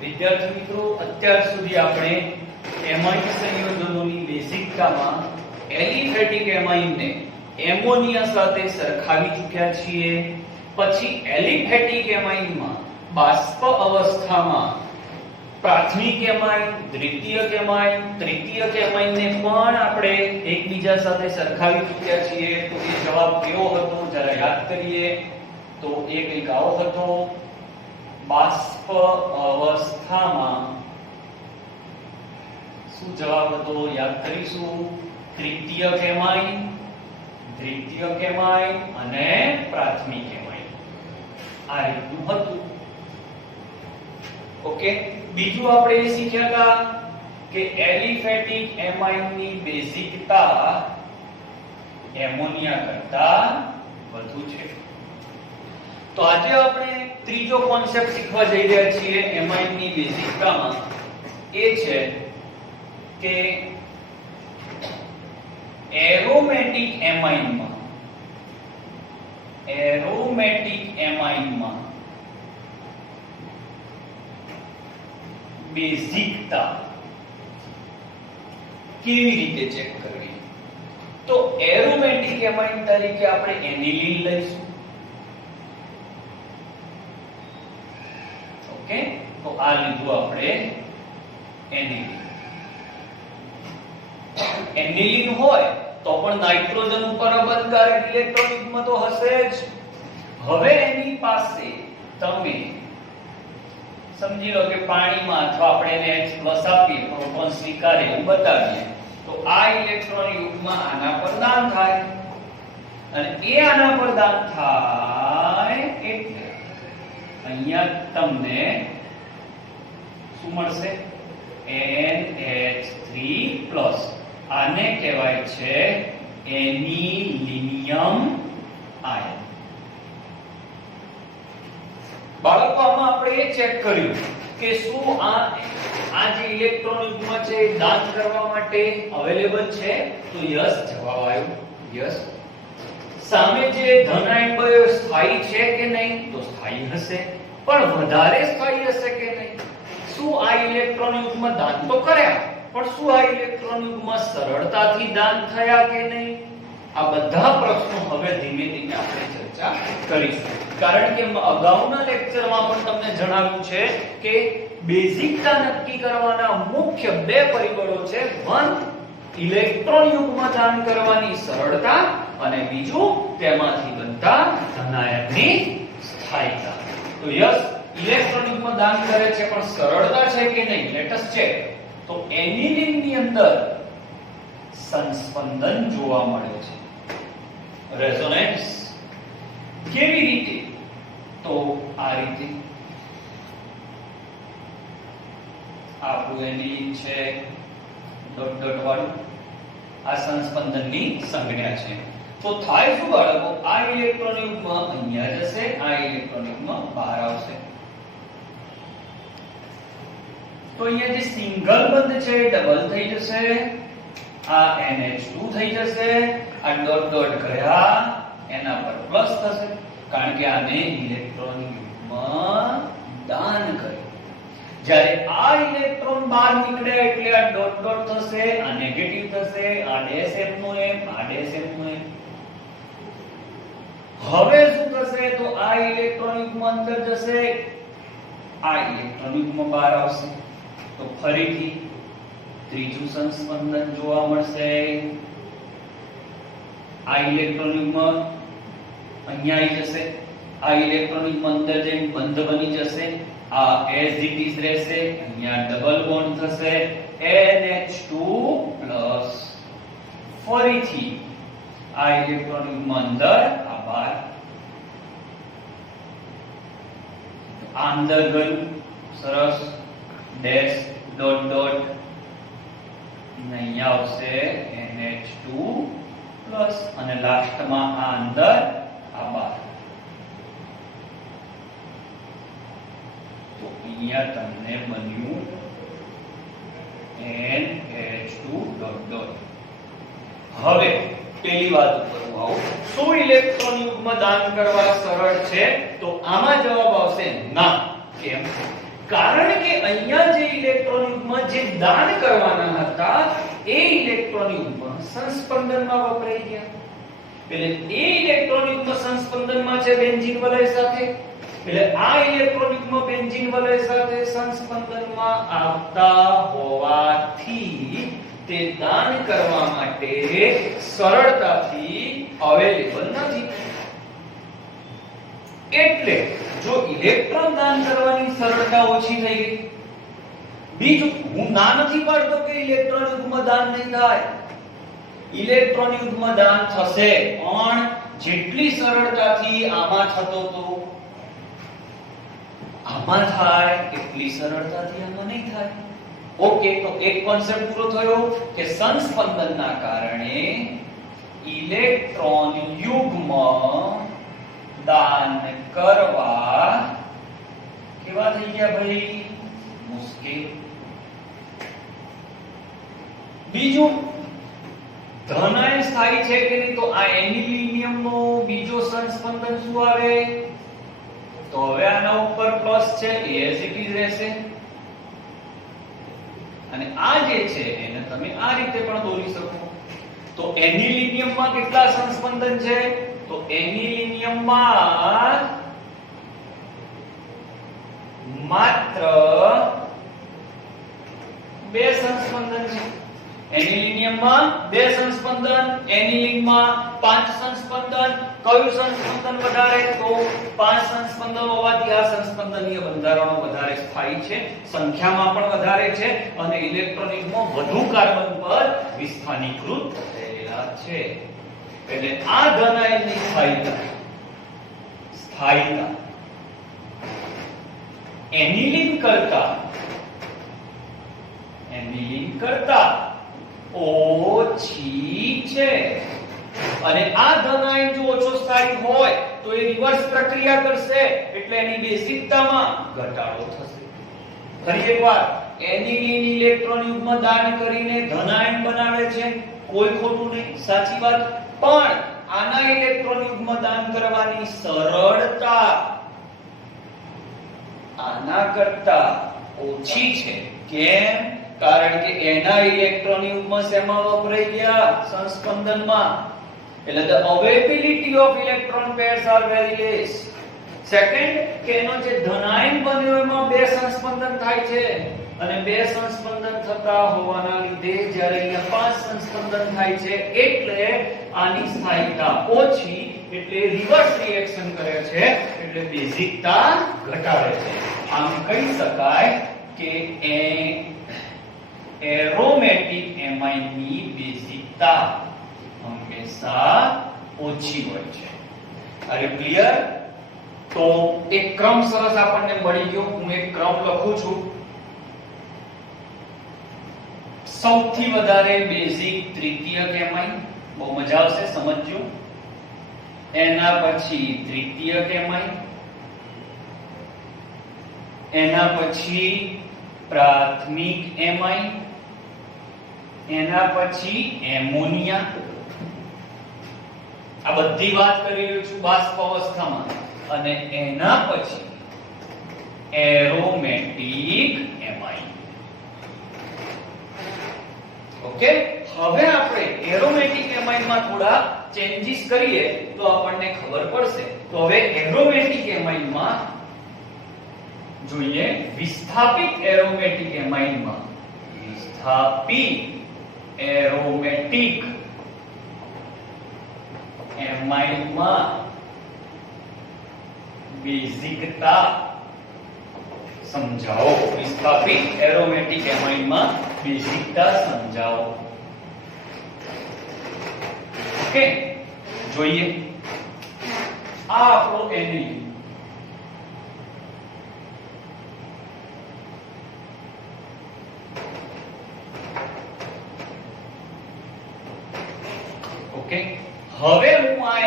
વિદ્યાર્થી મિત્રો, અત્યાર સુધી આપણે એમાઇન સંયોજનોની બેઝિકતામાં એલિફેટિક એમાઇનને એમોનિયા સાથે સરખાવી ચૂક્યા છીએ. પછી એલિફેટિક એમાઇનમાં બાષ્પ અવસ્થામાં પ્રાથમિક એમાઇન, દ્વિતીયક એમાઇન, તૃતીયક એમાઇનને પણ આપણે એકબીજા સાથે સરખાવી ચૂક્યા છીએ. તો એ જવાબ કેવો હતો જરા યાદ કરીએ. તો એ કંઈક આવો હતો. બાષ્પ અવસ્થામાં શું જવાબ હતો યાદ કરીશું. તૃતીયક એમાઇન, દ્વિતીયક એમાઇન અને પ્રાથમિક એમાઇન આ રીતનું હતું. ઓકે, બીજું આપણે એ શીખ્યા હતા કે એલિફેટિક એમાઇનની બેઝિકતા એમોનિયા કરતા વધુ છે. તો આજે આપણે ત્રીજો કોન્સેપ્ટ શીખવા જઈ રહ્યા છીએ એમાઇનની બેઝિકતામાં. એ છે કે એરોમેટિક એમાઇનમાં બેઝિકતા કેવી રીતે ચેક કરવી. તો એરોમેટિક એમાઇન તરીકે આપણે એનિલીન લઈશું. ઓકે, તો આ લીધું આપણે એનિલીન. એનિલીન હોય તો પણ નાઇટ્રોજન ઉપર અબંધકારક ઇલેક્ટ્રોન યુગ્મ તો હશે જ. હવે એની પાસે તમે સમજી લો કે પાણીમાં અથવા આપણે એને H+ આપીએ, પ્રોટોન સ્વીકારે એવું બતાવીએ, તો આ ઇલેક્ટ્રોન યુગ્મ આના પર દાન થાય અને એ આના પર દાન થાય એટલે અહીંયા તમને શું મળશે? NH3+. આને કહેવાય છે એનિલિનિયમ આયન. બાળકો, આમાં આપણે એ ચેક કર્યું કે શું આ જે ઇલેક્ટ્રોન યુગ્મ છે દાન કરવા માટે અવેલેબલ છે. તો યસ જવાબ આવ્યો. યસ. સામે જે ધન આયન બયો સ્થાયી છે કે નહીં? તો સ્થાયી હશે, પણ વધારે સ્થાયી હશે કે નહીં? શું આ ઇલેક્ટ્રોન યુગ્મ દાન તો કર્યા, પણ શું આ ઇલેક્ટ્રોન યુગ્મ સરળતાથી દાન થયા કે નહીં? આ બધા પ્રશ્નો હવે ધીમે ધીમે આપણે ચર્ચા કરીશું. કારણ કે અગાઉના લેક્ચરમાં પણ તમને જણાવ્યું છે કે બેઝિકતા નક્કી કરવાના મુખ્ય બે પરિબળો છે. વન, ઇલેક્ટ્રોન યુગ્મ દાન કરવાની સરળતા, અને બીજું તેમાંથી બનતા ધનાયનની સ્થાયીતા. તો યસ, ઇલેક્ટ્રોન યુગ્મ દાન કરે છે, પણ સરળતા છે કે નહીં? Let us check. તો એનિલીન ની અંદર સંસ્પંદન જોવા મળે છે. રેઝોનન્સ કેવી રીતે? તો આ રીતે આપણું એનિલીન છે ડોટ ડોટ વાળું, આ સંસ્પંદનની સંજ્ઞા છે. તો થાય શું બાળકો? આ ઇલેક્ટ્રોન યુગ્મ અહીંયા જશે, આ ઇલેક્ટ્રોન યુગ્મ બહાર આવશે. તો અહીંયા જે સિંગલ બંધ છે ડબલ થઈ જશે, આ NH2 થઈ જશે, આ ડોટ ડોટ ગયા એના પર પ્લસ થશે, કારણ કે આને ઇલેક્ટ્રોન યુગ્મ દાન કર્યું. જ્યારે આ ઇલેક્ટ્રોન બહાર નીકળે એટલે આ ડોટ ડોટ થશે, આ નેગેટિવ થશે, આ ડેશ M નો M, આ ડેશ M નો M. હવે શું થશે? તો આ ઇલેક્ટ્રોન યુગ્મ અંદર જશે, આ ઇલેક્ટ્રોન યુગ્મ બહાર આવશે. તો ફરીથી ત્રીજું સંસ્પંદન જોવા મળશે. આ ઇલેક્ટ્રોન યુગ્મ અહીંયા આવી જશે, આ ઇલેક્ટ્રોન યુગ્મ અંદર જઈને બંધ બની જશે, આ એઝ ઇટ ઇઝ રહેશે, અહીંયા ડબલ બોન્ડ થશે, NH2+. ફરીથી આ ઇલેક્ટ્રોન યુગ્મ અંદર, આ બહાર, આ અંદર ગયું, સરસ, ડેશ ડોટ ડોટ, અહીંયા આવશે NH2+, અને લાસ્ટમાં આ અંદર, આ બહાર. તો અહીંયા તમને બન્યું NH2 ડોટ ડોટ. હવે પેલી વાત ઉપર આવો. શું ઇલેક્ટ્રોન યુગ્મ દાન કરવા સરળ છે? તો આમાં જવાબ આવશે ના. કેમ? કારણ કે અહીંયા જે ઇલેક્ટ્રોન યુગ્મ જે દાન કરવાના હતા એ ઇલેક્ટ્રોન યુગ્મ સંસ્પંદનમાં વપરાઈ ગયા. એટલે એ ઇલેક્ટ્રોન યુગ્મ સંસ્પંદનમાં છે બેન્ઝીન વલય સાથે. એટલે આ ઇલેક્ટ્રોન યુગ્મ બેન્ઝીન વલય સાથે સંસ્પંદનમાં આવતા હોવાથી તે દાન કરવા માટે સરળતાથી અવેલેબલ નથી. એટલે જો ઇલેક્ટ્રોન દાન કરવાની સરળતા ઓછી થઈ ગઈ. બીજું, હું ના નથી પાડતો કે ઇલેક્ટ્રોન યુગ્મ દાન નહીં થાય. ઇલેક્ટ્રોન યુગ્મ દાન થશે, પણ જેટલી સરળતાથી આમાં થતો તો આમાં થાય એટલી સરળતાથી આમાં નહીં થાય. ઓકે, તો એક કોન્સેપ્ટ પૂરો થયો કે સંસ્પંદનના કારણે ઇલેક્ટ્રોન યુગ્મ દાન કરવા કેવા થઈ ગયા ભાઈ? મુશ્કેલ. બીજું, ધન આયન સ્થાયી છે કે નહીં? તો આ એનિલિનિયમ નો બીજો સંસ્પંદન શું આવે? તો હવે આના ઉપર પ્લસ છે, એઝ ઇટ ઇઝ રહેશે. અને આ જે છે એને તમે આ રીતે પણ દોરી શકો. તો એનિલિનિયમમાં કેટલા સંસ્પંદન છે? તો એનિલિનિયમમાં માત્ર 2 સંસ્પંદન છે. એનિલિનિયમમાં 2 સંસ્પંદન, એનિલિનમાં 5 સંસ્પંદન. કયું સંસ્પંદન વધારે? તો 5 સંસ્પંદન હોવાથી આ સંસ્પંદનીય બંધારણો વધારે સ્થાયી છે, સંખ્યામાં પણ વધારે છે અને ઇલેક્ટ્રોન યુગ્મ વધુ કાર્બન પર વિસ્થાનીકૃત થયેલા છે. એટલે આ ધન આયનની સ્થાયીતા એનિલિન કરતા ઓછી છે. અને આ ધન આયન જો ઓછો સ્થાયી હોય તો એ રિવર્સ પ્રક્રિયા કરશે, એટલે એની બેઝિકતામાં ઘટાડો થશે. ફરી એકવાર, એનિલિન ઇલેક્ટ્રોન યુગ્મ દાન કરીને ધન આયન બનાવે છે, કોઈ ખોટું નહીં, સાચી વાત. પણ આના ઇલેક્ટ્રોન યુગ્મ દાન કરવાની સરળતા આના કરતા ઓછી છે. કેમ? કારણ કે એના ઇલેક્ટ્રોન યુગ્મ શેમાં વપરાઈ ગયા? સંસ્પંદનમાં. એટલે the availability of electron pairs are very less. Second, કે એનો જે ધનાયન બન્યો એમાં 2 સંસ્પંદન થાય છે અને 2 સંસ્પંદન થતા હોવાના લીધે જ્યારે અહીંયા 5 સંસ્પંદન થાય છે એટલે આની સ્થાયીતા ઓછી, એટલે રિવર્સ રિએક્શન કરે છે, એટલે બેઝિકતા ઘટાડે છે. આમ કહી શકાય કે એરોમેટિક એમાઇનની બેઝિકતા હંમેશા ઓછી હોય છે. Are clear? તો એક ક્રમ સરસ આપણને મળી ગયો. હું એક ક્રમ લખું છું. સૌથી વધારે બેઝિક તૃતીયક એમાઇન, બહુ મજા આવશે, સમજજો. એના પછી તૃતીયક એમાઇન, એના પછી પ્રાથમિક એમાઇન, એના પછી એમોનિયા. આ બધી વાત કરી રહ્યો છું બાષ્પ અવસ્થામાં. અને એના પછી એરોમેટિક એમાઇન. ઓકે, હવે આપણે એરોમેટિક એમાઇનમાં થોડા ચેન્જીસ કરીએ તો આપણને ખબર પડશે. તો હવે એરોમેટિક એમાઇનમાં જોઈએ, વિસ્થાપિત એરોમેટિક એમાઇનમાં બેઝિકતા સમજાવો. વિસ્થાપિત એરોમેટિક એમાઇનમાં બેઝિકતા સમજાવો. ઓકે, જોઈએ. આ આપણો એનિલિન. ઓકે, હવે હું આ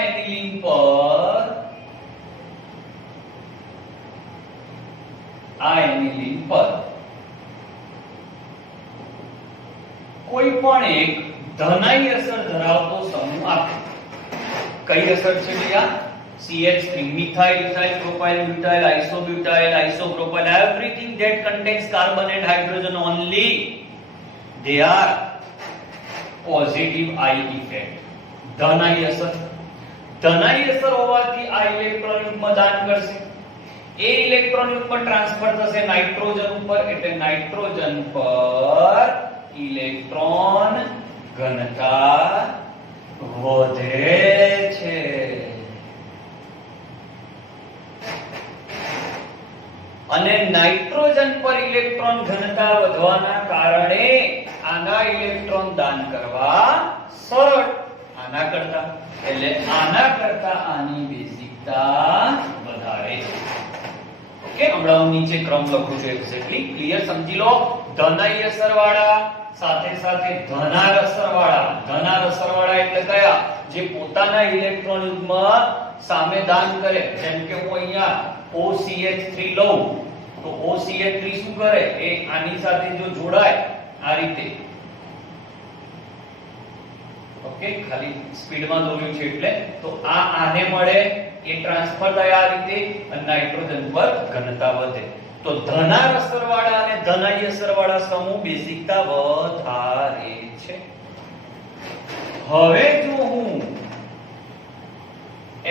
એનિલિન પર કોઈ પણ એક ધનાઈ અસર ધરાવતો સમૂહ આપે. કઈ અસર છે ભૈયા? CH3 methyl, ethyl, propyl, butyl, isobutyl, isopropyl, everything that contains carbon and hydrogen only, they are positive I effect. ધન I અસર. ધન I અસર હોવાથી આ ઇલેક્ટ્રોન યુગ્મ દાન કરશે. એ ઇલેક્ટ્રોન યુગ્મ ટ્રાન્સફર થશે નાઇટ્રોજન ઉપર, એટલે નાઇટ્રોજન પર ઇલેક્ટ્રોન ઘનતા વધે છે. અને નાઇટ્રોજન પર ઇલેક્ટ્રોન ઘનતા વધવાના કારણે આના ઇલેક્ટ્રોન દાન કરવા સરળ આના કરતા, એટલે આના કરતા આની બેઝિકતા વધારે છે. ઓકે, હમણાં હું નીચે ક્રમ લખું છું એક્ઝેક્ટલી ક્લિયર સમજી લો. ધનાઈ અસર વાળા સાથે સાથે ધનાર અસર વાળા. ધનાર અસર વાળા એટલે કયા? જે પોતાના ઇલેક્ટ્રોન યુગ્મ સામે દાન કરે. જેમ કે હું અહીંયા OCH3 લઉં તો OCH3 શું કરે? એ આની સાથે જો જોડાય આ રીતે, ઓકે, ખાલી સ્પીડમાં દોર્યું છે એટલે, તો આ આને મળે, એ ટ્રાન્સફર થાય આ રીતે અને નાઇટ્રોજન પર ઘનતા વધે. તો ધનાર અસર વાળા અને ધનાઈ અસર વાળા સમૂહ બેઝિકતા વધારે છે. હવે જો હું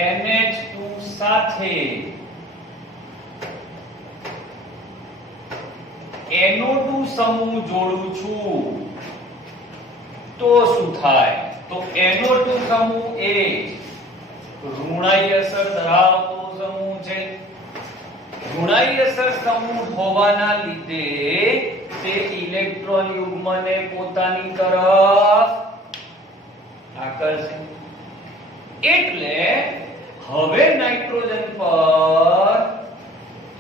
NH2 સાથે NO2 સમૂહ જોડું છું તો શું થાય? તો NO2 સમૂહ એ ઋણાઈ અસર ધરાવતો સમૂહ છે. ઋણાઈ અસર સમૂહ હોવાના લીધે તે ઇલેક્ટ્રોન યુગ્મને પોતાની તરફ આકર્ષે. એટલે હવે નાઇટ્રોજન પર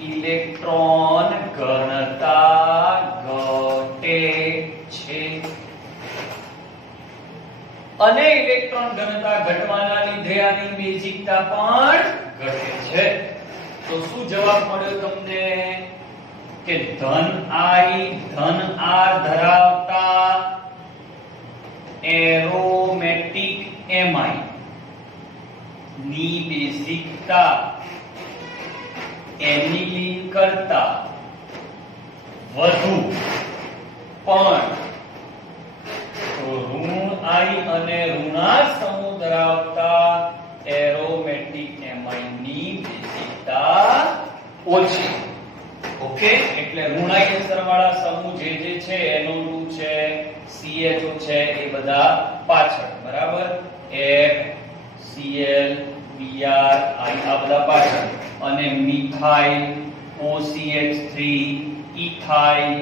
ઇલેક્ટ્રોન ઘનતા ઘટે છે. અને ઇલેક્ટ્રોન ઘનતા ઘટવાના લીધે આની બેઝિકતા પણ ઘટે છે. તો શું જવાબ મળ્યો તમને? કે ધન I ધન R ધરાવતા એરોમેટિક એમાઇન ની બેઝિકતા એનિલીન કરતા વધુ, પણ ઋણ I અને ઋણાર સમૂહ ધરાવતા એરોમેટિક એમાઇન ની બેઝિકતા ઓછી. ઓકે, એટલે ઋણાઈ અસર વાળા સમૂહ જે છે, NO2 છે, CHO છે, એ બધા પાછળ, બરાબર? F Cl Br I આ બધા પાછળ, અને મિથાઇલ OCH3 ઇથાઇલ,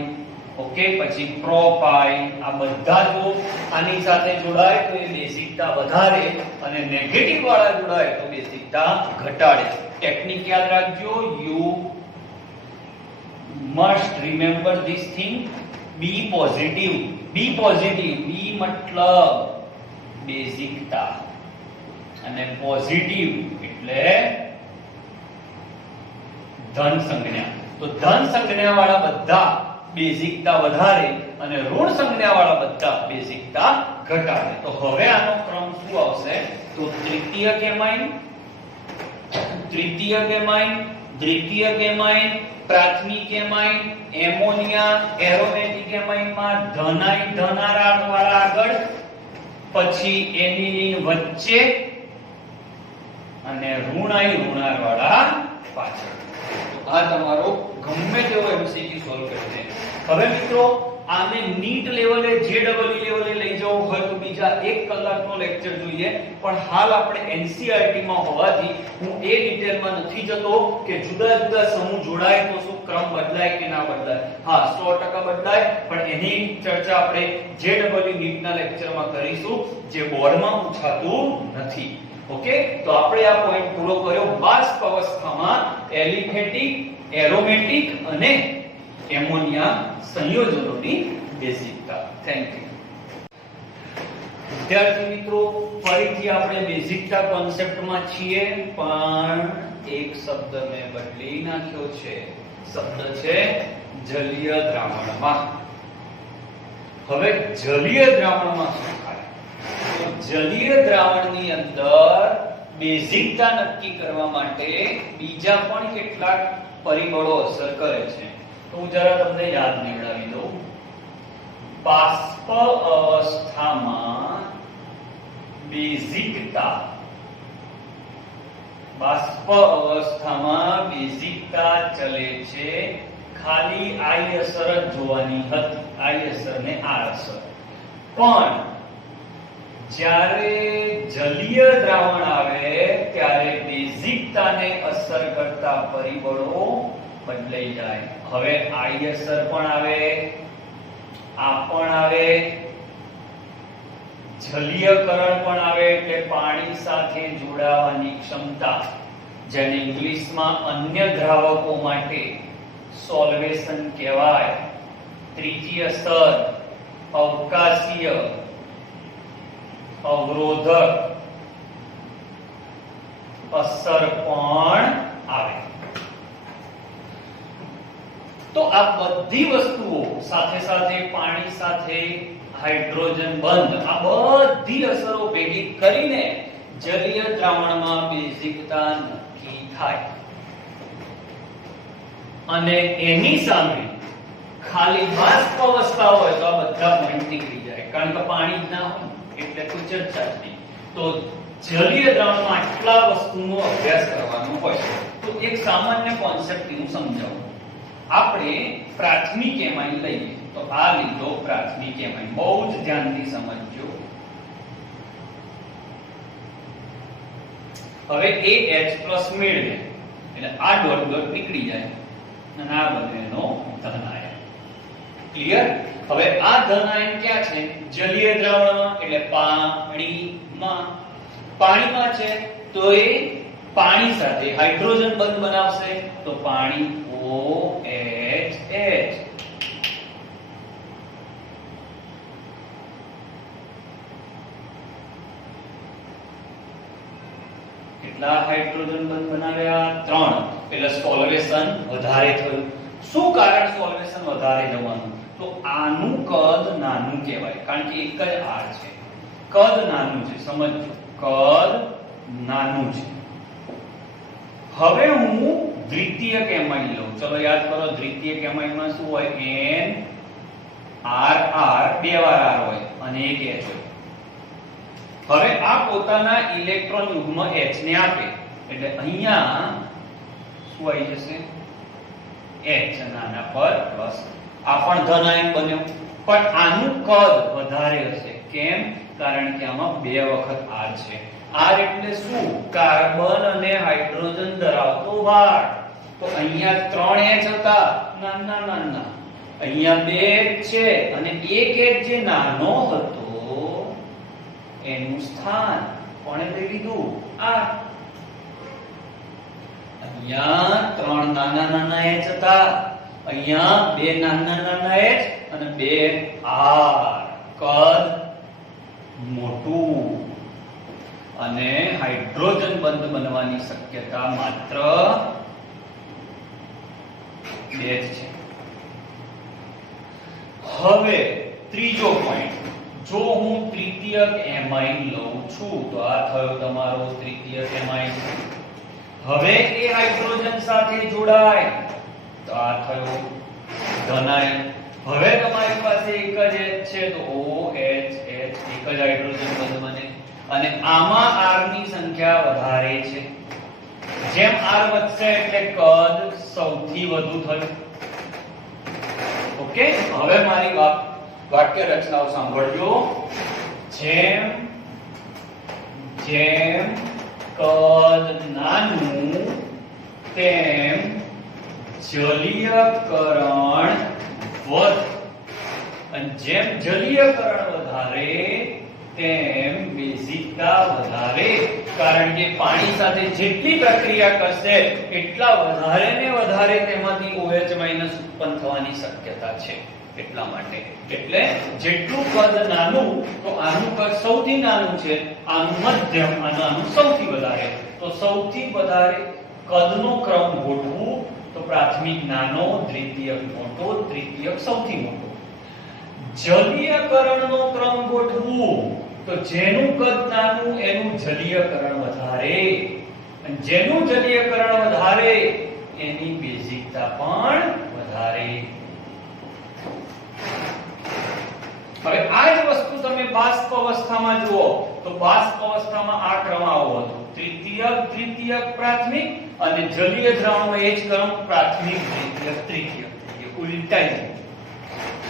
ઓકે, પછી પ્રોપાઇલ, આ બધા જો આની સાથે જોડાય તો એ બેઝિકતા વધારે, અને નેગેટિવ વાળા જોડાય તો બેઝિકતા ઘટાડે. ટેકનિક યાદ રાખજો. You must remember this thing. Be positive. Be positive. Be મતલબ બેઝિકતા, અને પોઝિટિવ એટલે ધન સંજ્ઞા. તો ધન સંજ્ઞા વાળા બધા બેઝિકતા વધારે અને ઋણ સંજ્ઞા વાળા બધા બેઝિકતા ઘટાડે. તો હવે આનો ક્રમ શું આવશે? તો તૃતીયક એમાઇન, તૃતીયક એમાઇન, દ્વિતીયક એમાઇન, પ્રાથમિક એમાઇન, એમોનિયા, એરોમેટિક એમાઇનમાં ધનાઈ ધનાર વાળા આગળ, પછી એનિલીન વચ્ચે, અને ઋણાઈ ઋણાર વાળા પાછળ. આ તમારો ગમે તેવો MCQ સોલ્વ કરશે. હવે મિત્રો, આને નીટ લેવલે, JEE લેવલે લઈ જવું હોય તો બીજા 1 કલાકનો લેક્ચર જોઈએ, પણ હાલ આપણે NCERT માં હોવાથી હું એ ડિટેલમાં નથી જતો કે જુદા જુદા સમૂહ જોડાય તો શું ક્રમ બદલાય કે ના બદલાય. હા, 100% બદલાય, પણ એની ચર્ચા આપણે JEE નીટના લેક્ચરમાં કરીશું, જે બોર્ડમાં પૂછાતું નથી. ઓકે, તો આપણે આ પોઈન્ટ પૂરો કર્યો. બાષ્પ અવસ્થામાં એલિફેટિક, એરોમેટિક અને એમોનિયા સંયોજનોની બેઝિકતા. Thank you. વિદ્યાર્થી મિત્રો, ફરીથી આપણે બેઝિકતા કોન્સેપ્ટમાં છીએ, પણ એક શબ્દ મેં બદલી નાખ્યો છે. શબ્દ છે જલીય દ્રાવણમાં. હવે જલીય દ્રાવણમાં શું થાય? તો જલીય દ્રાવણની અંદર બેઝિકતા નક્કી કરવા માટે બીજા પણ કેટલાક પરિબળો અસર કરે છે. તો હું જરા તમને યાદ દેવડાવી દઉં. બાષ્પ અવસ્થામાં બેઝિકતા ચલે છે. ખાલી આઈ અસર જ જોવાની હતી, આઈ અસર ને આ અસર. પણ જ્યારે જલીય દ્રાવણ આવે ત્યારે બેઝિકતાને અસર કરતા પરિબળો બદલાઈ જાય. હવે આઈ અસર પણ આવે, આ પણ આવે, જલીયકરણ પણ આવે, એટલે પાણી સાથે જોડાવાની ક્ષમતા, જેને ઇંગ્લિશમાં અન્ય દ્રાવકો માટે સોલ્વેશન કહેવાય. ત્રીજી અસર અવકાશીય અવરોધક અસર પણ આવે. તો આ બધી વસ્તુઓ સાથે સાથે પાણી સાથે હાઇડ્રોજન બંધ, આ બધી અસરો ભેગી કરીને જલીય દ્રાવણમાં બેઝિકતા નક્કી થાય. અને એની સામે ખાલી બાષ્પ અવસ્થા હોય તો આ બધા પોઈન્ટ નીકળી જાય, કારણ કે પાણી જ ના હોય એટલે કોઈ ચર્ચા જ નહીં. તો જલીય દ્રાવણમાં આટલા વસ્તુનો અભ્યાસ કરવાનો હોય. તો એક સામાન્ય કોન્સેપ્ટ હું સમજાવું. આપણે પ્રાથમિક એમાઇન લઈએ, તો આ લીધો પ્રાથમિક એમાઇન, બહુ જ ધ્યાનથી સમજજો. હવે AH+ મેળવે એટલે આ ડોટ ડોટ નીકળી જાય અને આ બનેનો ધન આયન. ક્લિયર? હવે આ ધન આયન ક્યાં છે? જલીય દ્રાવણમાં, એટલે પાણીમાં. પાણીમાં છે તો એ પાણી સાથે હાઇડ્રોજન બંધ બનાવશે, તો પાણી OH. કેટલા હાઇડ્રોજન બંધ બનાવ્યા? 3. એટલે સોલ્વેશન વધારે થયું. શું કારણ સોલ્વેશન વધારે જવાનું? તો આનું કદ નાનું કહેવાય, કારણ કે એક જ R છે. કદ નાનું છે, સમજો, કદ નાનું છે. હવે હું દ્વિતીયક એમાઇન લઉં. ચલો યાદ કરો, દ્વિતીયક એમાઇનમાં શું હોય? N R, બે વાર R હોય અને એક H હોય. હવે આ પોતાના ઇલેક્ટ્રોન યુગ્મ H ને આપે એટલે અહીંયા શું આવી જશે? H નાના પર પ્લસ. આ પણ ધન આયન બન્યો, પણ આનું કદ વધારે હશે. કેમ? કારણ કે આમાં બે વખત R છે. R એટલે શું? કાર્બન અને હાઇડ્રોજન ધરાવતો ભાર. તો અહીંયા 3 H હતા, નાના નાના. અહીંયા 2 H છે અને એક H જે નાનો હતો એનું સ્થાન કોણે લઈ લીધું? આ. અહીંયા 3 નાના નાના H હતા, અહીંયા 2 નાના નાના H અને 2 R. કદ મોટું અને હાઇડ્રોજન બંધ બનવાની શક્યતા માત્ર 2 જ છે. હવે ત્રીજો પોઈન્ટ, જો હું તૃતીયક એમાઇન લઉં છું તો આ થયો તમારો તૃતીયક એમાઇન. હવે એ હાઇડ્રોજન સાથે જોડાય તો આ થયો ધન આયન. હવે તમારી પાસે એક જ H છે તો OH, એક જ હાઇડ્રોજન બંધ બને અને આમાં R ની સંખ્યા વધારે છે. જેમ R વધશે એટલે કદ સૌથી વધુ થયું. ઓકે, હવે મારી વાક્ય રચનાઓ સાંભળજો. જેમ જેમ કદ નાનું તેમ જલીયકરણ વધે અને જેમ જલીયકરણ વધારે તેમ બેઝિકતા વધારે, કારણ કે પાણી સાથે જેટલી પ્રક્રિયા કરશે એટલા વધારે ને વધારે તેમાંથી OH- ઉત્પન્ન થવાની શક્યતા છે. એટલા માટે એટલે જેટલું કદ નાનું તો આનું કદ સૌથી નાનું છે, આનું મધ્યમ અને આનું સૌથી વધારે. તો સૌથી વધારે કદનો ક્રમ ગોઠવું તો પ્રાથમિક નાનો, દ્વિતીયક મોટો, તૃતીયક સૌથી મોટો. જલીયકરણનો ક્રમ ગોઠવું તો જેનું કદ નાનું એનું જલીયકરણ વધારે. વધારે અને જેનું જલીયકરણ વધારે એની બેઝિકતા પણ વધારે. હવે આ જ વસ્તુ તમે બાષ્પ અવસ્થામાં જુઓ તો બાષ્પ અવસ્થામાં આ ક્રમ આવો હતો, તૃતીયક દ્વિતીયક પ્રાથમિક અને જલીય દ્રાવણમાં એ જ ક્રમ પ્રાથમિક દ્વિતીયક તૃતીયક. એ ઉલટાઈ જાય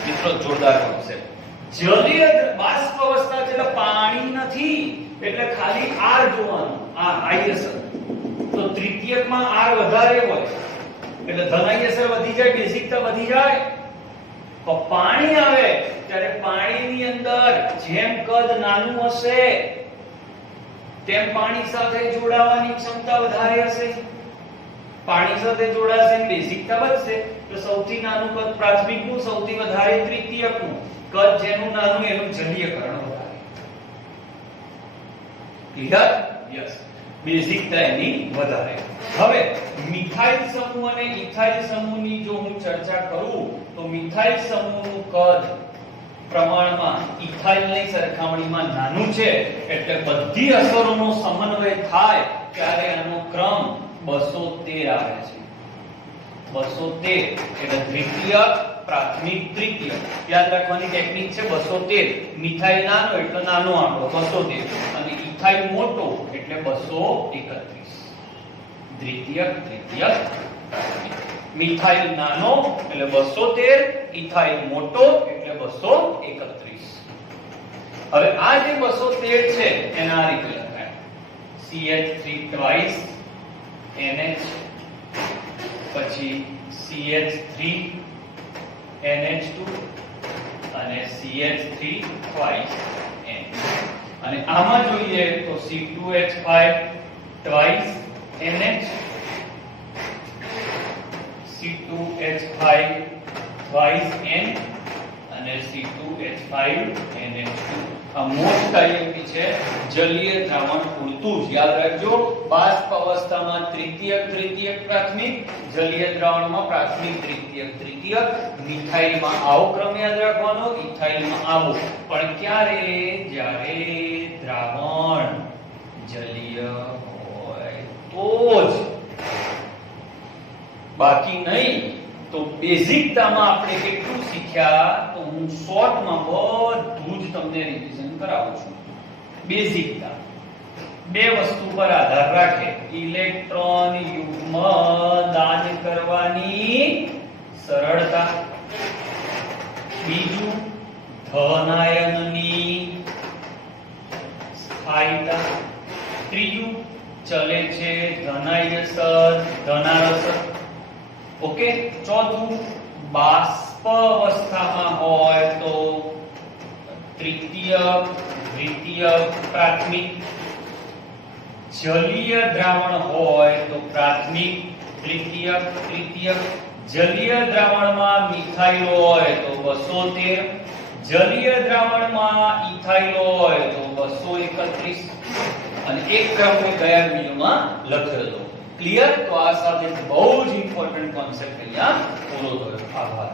મિત્રો, જોરદાર કોન્સેપ્ટ. જલીય બાષ્પ અવસ્થા એટલે પાણી નથી એટલે ખાલી R જોવાનું, આ હાઈએસર. તો તૃતીયકમાં R વધારે હોય એટલે ધન હાઈએસર વધી જાય, બેઝિકતા વધી જાય. તો પાણી આવે ત્યારે પાણીની અંદર જેમ કદ નાનું હશે તેમ પાણી સાથે જોડાવાની ક્ષમતા વધારે હશે. પાણી સાથે જોડાશે બેઝિકતા વધશે. તો સૌથી નાનું કદ પ્રાથમિકનું, સૌથી વધારે તૃતીયકનું. કદ જેનું નાનું એનું જલીયકરણ વધારે. ક્લિયર? યસ. બેઝિકતા એની વધારે. હવે મિથાઇલ સમૂહ અને ઇથાઇલ સમૂહની જો હું ચર્ચા કરું તો મિથાઇલ સમૂહનું કદ પ્રમાણમાં ઇથાઇલની સરખામણીમાં નાનું છે એટલે બધી અસરોનો સમન્વય થાય ત્યારે આનો ક્રમ 213 આવે છે. 213 એટલે દ્વિતીયક પ્રાથમિક તૃતીયક. યાદ રાખવાની ટેકનિક છે 213. મિથાઇલ નાનો એટલે નાનો આંકડો 213 અને ઇથાઇલ મોટો એટલે 231. દ્વિતીયક તૃતીયક પ્રાથમિક. મિથાઇલ નાનો એટલે 213, ઇથાઇલ મોટો એટલે 231. હવે આ જે 213 છે એના આ રીતે લખાય, CH3 twice NH, પછી CH3 NH2 અને CH3 twice NH. અને આમાં જોઈએ તો C2H5 twice NH, C2H5 twice N અને C2H5 NH2. આ મોસ્ટ આઈએમપી છે, જલીય દ્રાવણ પૂરતું જ યાદ રાખજો. બાષ્પ અવસ્થામાં તૃતીયક તૃતીયક પ્રાથમિક, જલીય દ્રાવણમાં પ્રાથમિક તૃતીયક તૃતીયક. મિથાઇલમાં આવો ક્રમ યાદ રાખવાનો, ઇથાઇલમાં આવો. પણ ક્યારે? જ્યારે દ્રાવણ જલીય હોય તો જ, બાકી નહીં. તો બેઝિકતામાં આપણે કેટલું શીખ્યા તો હું શોર્ટમાં બધું જ તમને રિવિઝન કરાવું છું. બેઝિકતા બે વસ્તુ પર આધાર રાખે, ઇલેક્ટ્રોન યુગ્મ દાન કરવાની સરળતા, બીજું ધનાયનની સ્થાયીતા, ત્રીજું ચલે છે ધનાયસર ધનારસર. ઓકે. ચોથું બાષ્પ અવસ્થામાં હોય તો તૃતીયક દ્વિતીયક પ્રાથમિક, જલીય દ્રાવણ હોય તો પ્રાથમિક તૃતીયક તૃતીયક, જલીય દ્રાવણમાં મિથાઇલ હોય તો 213, જલીય દ્રાવણમાં ઇથાઇલ હોય તો 231. અને એક ક્રમ મેં ગયા વિડિયોમાં લખેલો. ક્લિયર? તો આ સાથે બહુ જ ઇમ્પોર્ટન્ટ કોન્સેપ્ટ અહીંયા પૂરો થયો. આભાર.